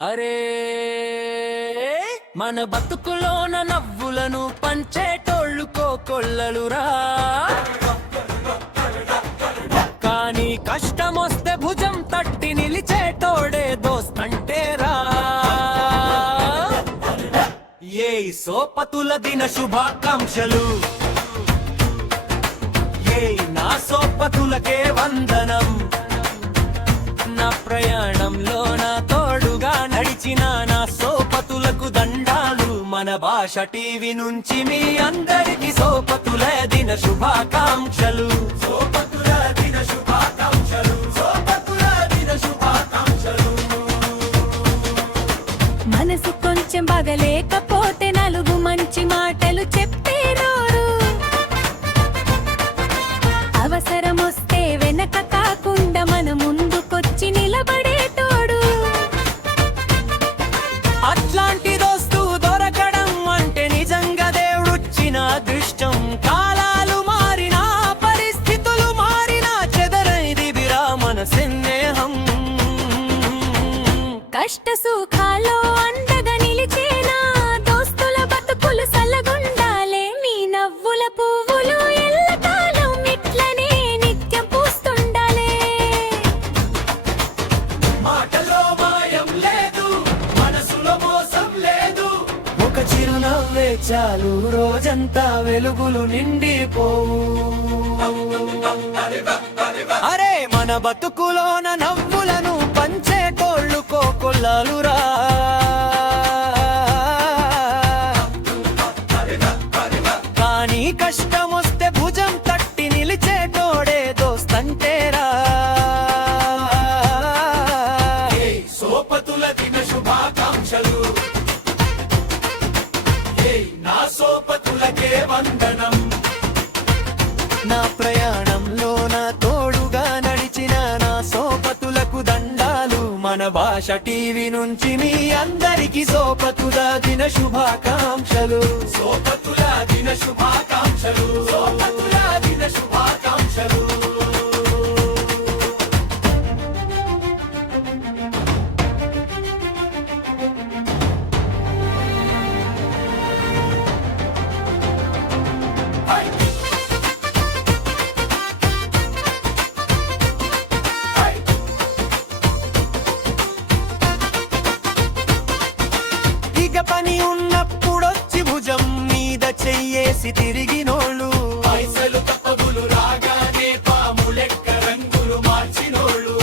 అరే మన బతుకులోన నవ్వులను పంచేటోళ్ళు కోకొల్లలురా, కానీ కష్టమొస్తే భుజం తట్టి నిలిచేటోడే దోస్తంటేరా. ఏ సోపతుల దిన శుభాకాంక్షలు, ఏ నా సోపతులకే వందనం. నా ప్రయాణంలో నా తోడుగా నడిచిన నా సోపతులకు దండాలు. మన భాష టీవీ నుంచి మీ అందరికి సోపతుల దిన శుభాకాంక్షలు. సోపతుల దిన శుభాకాంక్షలు, సోపతుల దిన శుభాకాంక్షలు. మనసు కొంచెం బాగలేకపోతే నలుగు మంచి మాటలు చెప్పేరోడు, అవసరమొస్తే వెనక కాకుండా మన ముందుకొచ్చి నిలబడేటోడు. అట్లాంటి దోస్తు దొరకడం అంటే నిజంగా దేవుడిచ్చిన అదృష్టం. కాలాలు మారినా పరిస్థితులు మారినా చెదరైది బిరా మన స్నేహం. కష్ట సుఖాల్లో అండగా నిలిచేనా దోస్తుల బతుకులు సల్లగుండాలే. నీ నవ్వుల పువ్వులు ఎల్లకాలం ఇట్లనే నిత్యం పూస్తుండాలే. మాటలో మాయం లేదు, మనసులో మోసం లేదు. ఒక చిరునవ్వే చాలు రోజంతా వెలుగులు నిండిపోవు. అరే మన బతుకులోన నవ్వులను పంచేటోళ్ళు కోకొల్లలురా. కానీ కష్టమొస్తే భుజం తట్టి నిలిచేటోడే దోస్తంటేరా. సోపతుల దిన శుభాకాంక్షలు, నా సోపతులకే వందనం. నా ప్రయాణంలో నా తోడుగా నడిచిన నా సోపతులకు దండాలు. మన భాష టీవీ నుంచి మీ అందరికి సోపతుల దిన శుభాకాంక్షలు. సోపతుల దిన శుభాకాంక్షలు, సోపతుల దిన శుభాకాంక్షలు. ఇక పని ఉన్నప్పుడొచ్చి భుజం మీద చెయ్యేసి తిరిగినోళ్ళు, పైసలు తప్పగులు రాగానే పాములెక్క రంగులు మార్చినోళ్ళు.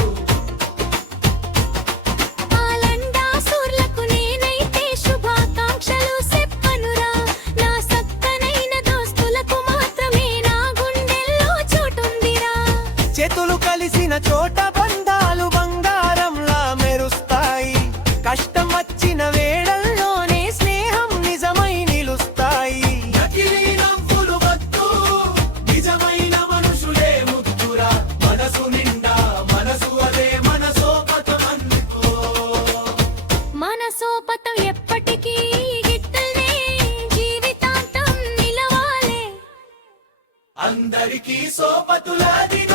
ఆలండా సూర్లకు నేనైతే శుభాకాంక్షలు చెప్పనురా. నా సక్కనైన దోస్తులకు మాత్రమే నా గుండెల్లో చోటుందిరా. చేతులు కలిసిన చోట బంధాలు బంగారంలా మెరుస్తాయి. కష్టం వచ్చిన వేళల్లోనే స్నేహం నిజమై నిలుస్తాయి. నకిలీ నవ్వులు వద్దు, నిజమైన మనుషులే ముద్దురా. మనసు నిండా మనసు అదే మన సోపతం అందుకో. మన సోపతం ఎప్పటికీ గిట్టనే జీవితాంతం నిలవాలే. అందరికీ సోపతుల దిన